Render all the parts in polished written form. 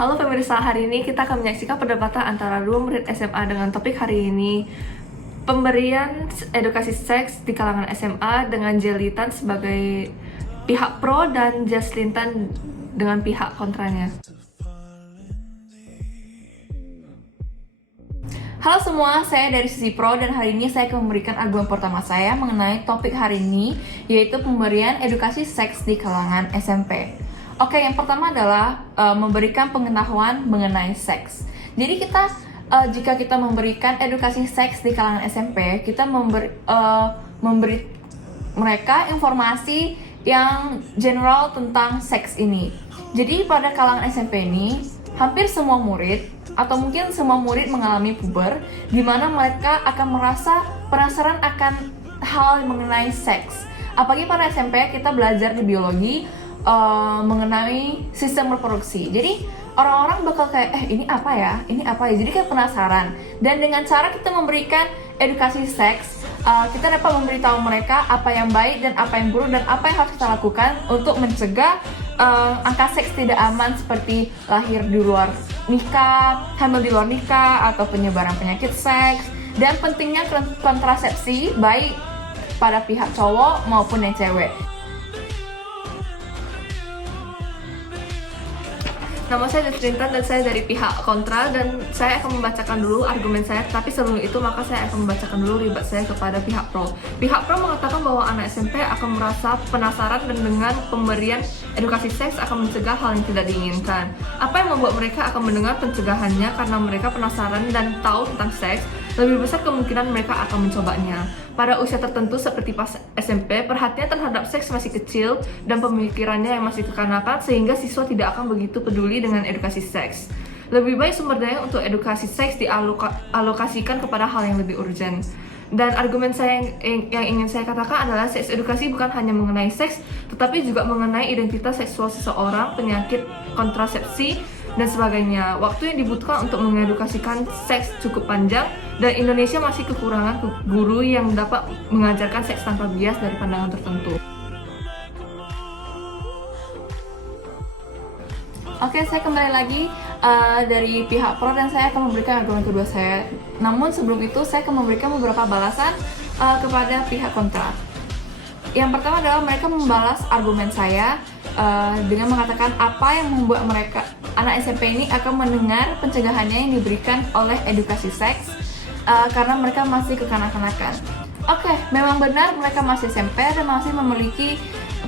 Halo pemirsa, hari ini kita akan menyaksikan perdebatan antara dua murid SMA dengan topik hari ini, pemberian edukasi seks di kalangan SMA dengan Jelitan sebagai pihak pro dan Jaslintan dengan pihak kontranya. Halo semua, saya dari sisi pro dan hari ini saya akan memberikan argumen pertama saya mengenai topik hari ini, yaitu pemberian edukasi seks di kalangan SMP. Oke, yang pertama adalah memberikan pengetahuan mengenai seks. Jadi jika kita memberikan edukasi seks di kalangan SMP, kita memberi mereka informasi yang general tentang seks ini. Jadi pada kalangan SMP ini, hampir semua murid atau mungkin semua murid mengalami puber, di mana mereka akan merasa penasaran akan hal mengenai seks. Apalagi pada SMP kita belajar di biologi mengenai sistem reproduksi. Jadi orang-orang bakal kayak ini apa ya? Jadi kayak penasaran. Dan dengan cara kita memberikan edukasi seks, kita dapat memberitahu mereka apa yang baik dan apa yang buruk dan apa yang harus kita lakukan untuk mencegah angka seks tidak aman seperti lahir di luar nikah, hamil di luar nikah, atau penyebaran penyakit seks, dan pentingnya kontrasepsi baik pada pihak cowok maupun yang cewek. Nama saya Jaslintan dan saya dari pihak kontra, dan saya akan membacakan dulu argumen saya, tapi sebelum itu maka saya akan membacakan dulu ribat saya kepada pihak pro. Pihak pro mengatakan bahwa anak SMP akan merasa penasaran dan dengan pemberian edukasi seks akan mencegah hal yang tidak diinginkan. Apa yang membuat mereka akan mendengar pencegahannya karena mereka penasaran dan tahu tentang seks, lebih besar kemungkinan mereka akan mencobanya. Pada usia tertentu seperti pas SMP, perhatian terhadap seks masih kecil dan pemikirannya yang masih kekanakan sehingga siswa tidak akan begitu peduli dengan edukasi seks. Lebih baik sumber daya untuk edukasi seks dialokasikan kepada hal yang lebih urgent. Dan argumen saya yang ingin saya katakan adalah seks edukasi bukan hanya mengenai seks, tetapi juga mengenai identitas seksual seseorang, penyakit, kontrasepsi, dan sebagainya. Waktu yang dibutuhkan untuk mengedukasikan seks cukup panjang, dan Indonesia masih kekurangan guru yang dapat mengajarkan seks tanpa bias dari pandangan tertentu. Oke, saya kembali lagi dari pihak pro dan saya akan memberikan argumen kedua saya. Namun sebelum itu saya akan memberikan beberapa balasan kepada pihak kontra. Yang pertama adalah mereka membalas argumen saya dengan mengatakan apa yang membuat anak SMP ini akan mendengar pencegahannya yang diberikan oleh edukasi seks karena mereka masih kekanak-kanakan. Oke, memang benar mereka masih SMP dan masih memiliki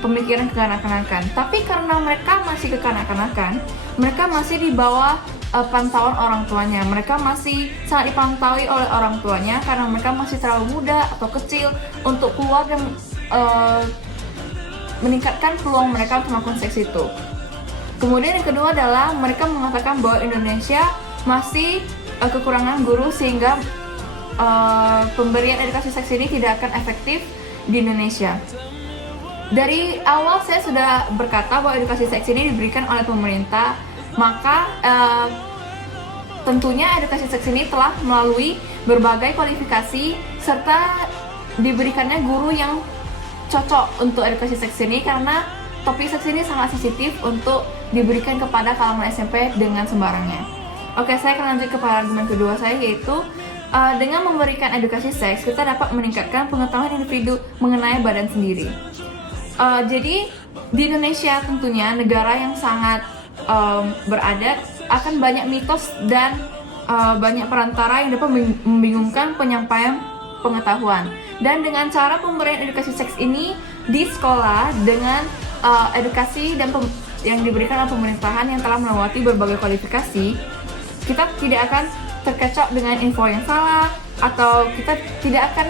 pemikiran kekanak-kanakan. Tapi karena mereka masih kekanak-kanakan, mereka masih di bawah pantauan orang tuanya. Mereka masih sangat dipantaui oleh orang tuanya karena mereka masih terlalu muda atau kecil untuk keluar dan meningkatkan peluang mereka untuk melakukan seks itu. Kemudian yang kedua adalah mereka mengatakan bahwa Indonesia masih kekurangan guru sehingga pemberian edukasi seks ini tidak akan efektif di Indonesia. Dari awal saya sudah berkata bahwa edukasi seks ini diberikan oleh pemerintah, maka tentunya edukasi seks ini telah melalui berbagai kualifikasi serta diberikannya guru yang cocok untuk edukasi seks ini karena topik seks ini sangat sensitif untuk diberikan kepada kalangan SMP dengan sembarangnya. Oke, saya akan lanjut kepada argumen kedua saya, yaitu dengan memberikan edukasi seks kita dapat meningkatkan pengetahuan individu mengenai badan sendiri. Jadi di Indonesia tentunya negara yang sangat beradat akan banyak mitos dan banyak perantara yang dapat membingungkan penyampaian pengetahuan. Dan dengan cara pemberian edukasi seks ini di sekolah dengan edukasi dan yang diberikan oleh pemerintahan yang telah melewati berbagai kualifikasi, kita tidak akan terkecoh dengan info yang salah atau kita tidak akan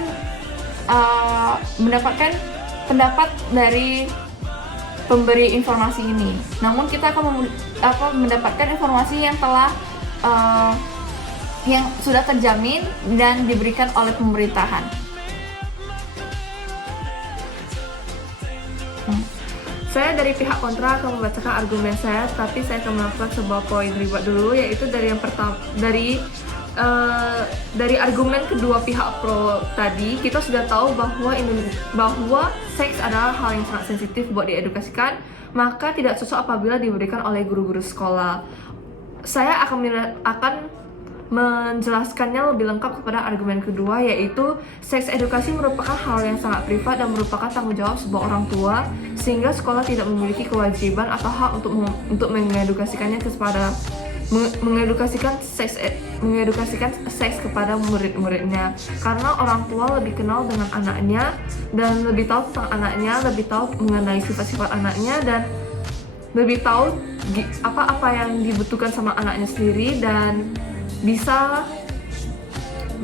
mendapatkan pendapat dari pemberi informasi ini. Namun kita akan mendapatkan informasi yang telah yang sudah terjamin dan diberikan oleh pemerintahan. Saya dari pihak kontra akan membacakan argumen saya, tapi saya akan melakukan sebuah poin ribat dulu, yaitu dari yang pertama, dari argumen kedua pihak pro tadi, kita sudah tahu bahwa seks adalah hal yang sangat sensitif buat diedukasikan, maka tidak cocok apabila diberikan oleh guru-guru sekolah. saya akan menjelaskannya lebih lengkap kepada argumen kedua, yaitu seks edukasi merupakan hal yang sangat privat dan merupakan tanggung jawab sebuah orang tua, sehingga sekolah tidak memiliki kewajiban atau hak untuk mengedukasikannya kepada mengedukasikan seks kepada murid-muridnya, karena orang tua lebih kenal dengan anaknya dan lebih tahu tentang anaknya, lebih tahu mengenai sifat-sifat anaknya, dan lebih tahu apa yang dibutuhkan sama anaknya sendiri, dan bisa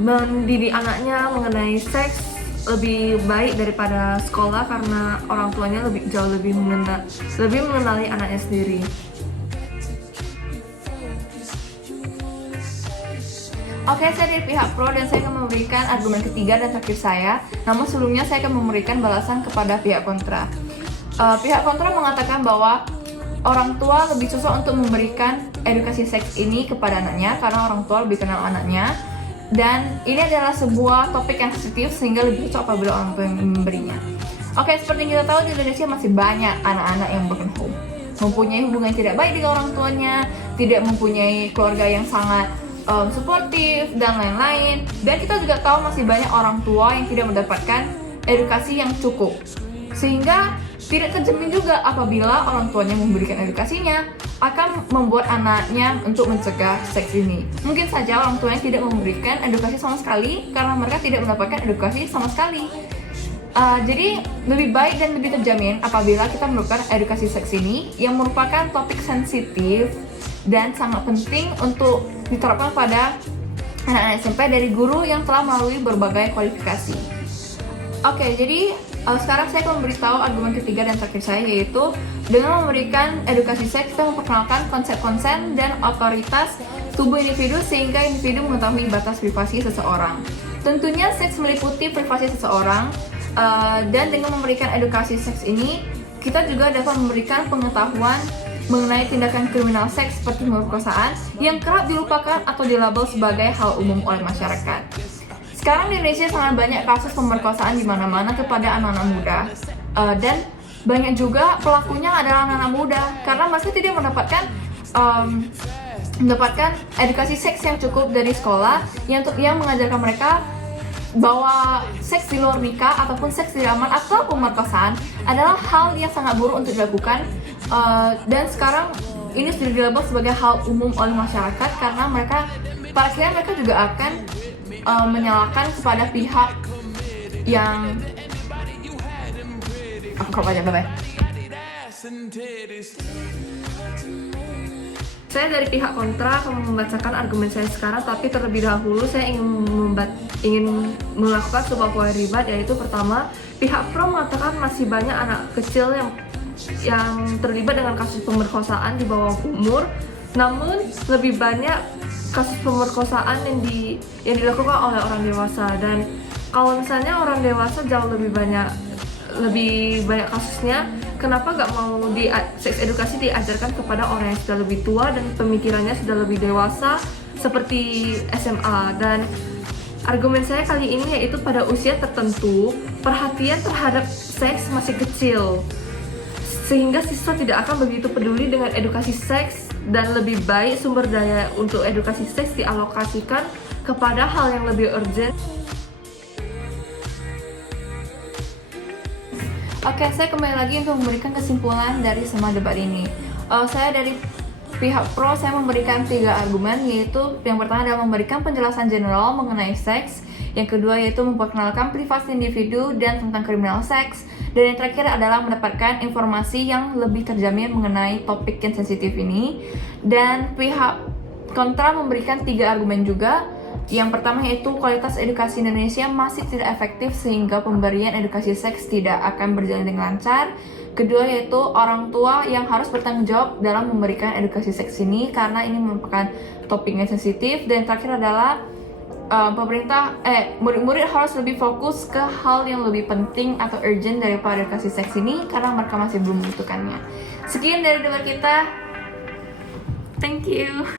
mendidik anaknya mengenai seks lebih baik daripada sekolah, karena orang tuanya jauh lebih mengenali anaknya sendiri. Oke, saya dari pihak pro dan saya akan memberikan argumen ketiga dan terakhir saya. Namun sebelumnya saya akan memberikan balasan kepada pihak kontra. Pihak kontra mengatakan bahwa orang tua lebih cocok untuk memberikan edukasi seks ini kepada anaknya karena orang tua lebih kenal anaknya, dan ini adalah sebuah topik yang sensitif sehingga lebih cocok apabila orang tua yang memberinya. Oke, seperti yang kita tahu di Indonesia masih banyak anak-anak yang broken home, mempunyai hubungan yang tidak baik dengan orang tuanya, tidak mempunyai keluarga yang sangat suportif dan lain-lain, dan kita juga tahu masih banyak orang tua yang tidak mendapatkan edukasi yang cukup, sehingga tidak terjamin juga apabila orang tuanya memberikan edukasinya akan membuat anaknya untuk mencegah seks ini. Mungkin saja orang tuanya tidak memberikan edukasi sama sekali karena mereka tidak mendapatkan edukasi sama sekali. Jadi lebih baik dan lebih terjamin apabila kita melakukan edukasi seks ini yang merupakan topik sensitif dan sangat penting untuk diterapkan pada anak-anak SMP dari guru yang telah melalui berbagai kualifikasi. Oke, jadi sekarang saya akan memberitahu argumen ketiga dan terakhir saya, yaitu dengan memberikan edukasi seks kita memperkenalkan konsep konsen dan otoritas tubuh individu sehingga individu mengetahui batas privasi seseorang. Tentunya seks meliputi privasi seseorang, dan dengan memberikan edukasi seks ini kita juga dapat memberikan pengetahuan mengenai tindakan kriminal seks seperti pemerkosaan yang kerap dilupakan atau dilabel sebagai hal umum oleh masyarakat. Sekarang di Indonesia sangat banyak kasus pemerkosaan di mana-mana kepada anak-anak muda, dan banyak juga pelakunya adalah anak-anak muda karena mereka tidak mendapatkan edukasi seks yang cukup dari sekolah yang mengajarkan mereka bahwa seks di luar nikah ataupun seks di aman atau pemerkosaan adalah hal yang sangat buruk untuk dilakukan, dan sekarang ini sudah dilabel sebagai hal umum oleh masyarakat karena pada akhirnya mereka juga akan menyalahkan kepada pihak yang Saya dari pihak kontra akan membacakan argumen saya sekarang, tapi terlebih dahulu saya ingin melakukan sebuah poin ribat, yaitu pertama, pihak pro mengatakan masih banyak anak kecil yang terlibat dengan kasus pemerkosaan di bawah umur, namun lebih banyak kasus pemerkosaan yang dilakukan oleh orang dewasa. Dan kalau misalnya orang dewasa jauh lebih banyak kasusnya, kenapa nggak mau seks edukasi diajarkan kepada orang yang sudah lebih tua dan pemikirannya sudah lebih dewasa seperti SMA? Dan argumen saya kali ini yaitu pada usia tertentu perhatian terhadap seks masih kecil, sehingga siswa tidak akan begitu peduli dengan edukasi seks, dan lebih baik sumber daya untuk edukasi seks dialokasikan kepada hal yang lebih urgent. Oke, saya kembali lagi untuk memberikan kesimpulan dari semua debat ini. Saya dari pihak pro, saya memberikan 3 argumen, yaitu yang pertama adalah memberikan penjelasan general mengenai seks, yang kedua yaitu memperkenalkan privasi individu dan tentang kriminal seks, dan yang terakhir adalah mendapatkan informasi yang lebih terjamin mengenai topik yang sensitif ini. Dan pihak kontra memberikan 3 argumen juga. Yang pertama yaitu kualitas edukasi Indonesia masih tidak efektif sehingga pemberian edukasi seks tidak akan berjalan dengan lancar. Kedua yaitu orang tua yang harus bertanggung jawab dalam memberikan edukasi seks ini karena ini merupakan topik yang sensitif. Dan terakhir adalah murid-murid harus lebih fokus ke hal yang lebih penting atau urgent daripada edukasi seks ini karena mereka masih belum membutuhkannya. Sekian dari debat kita. Thank you.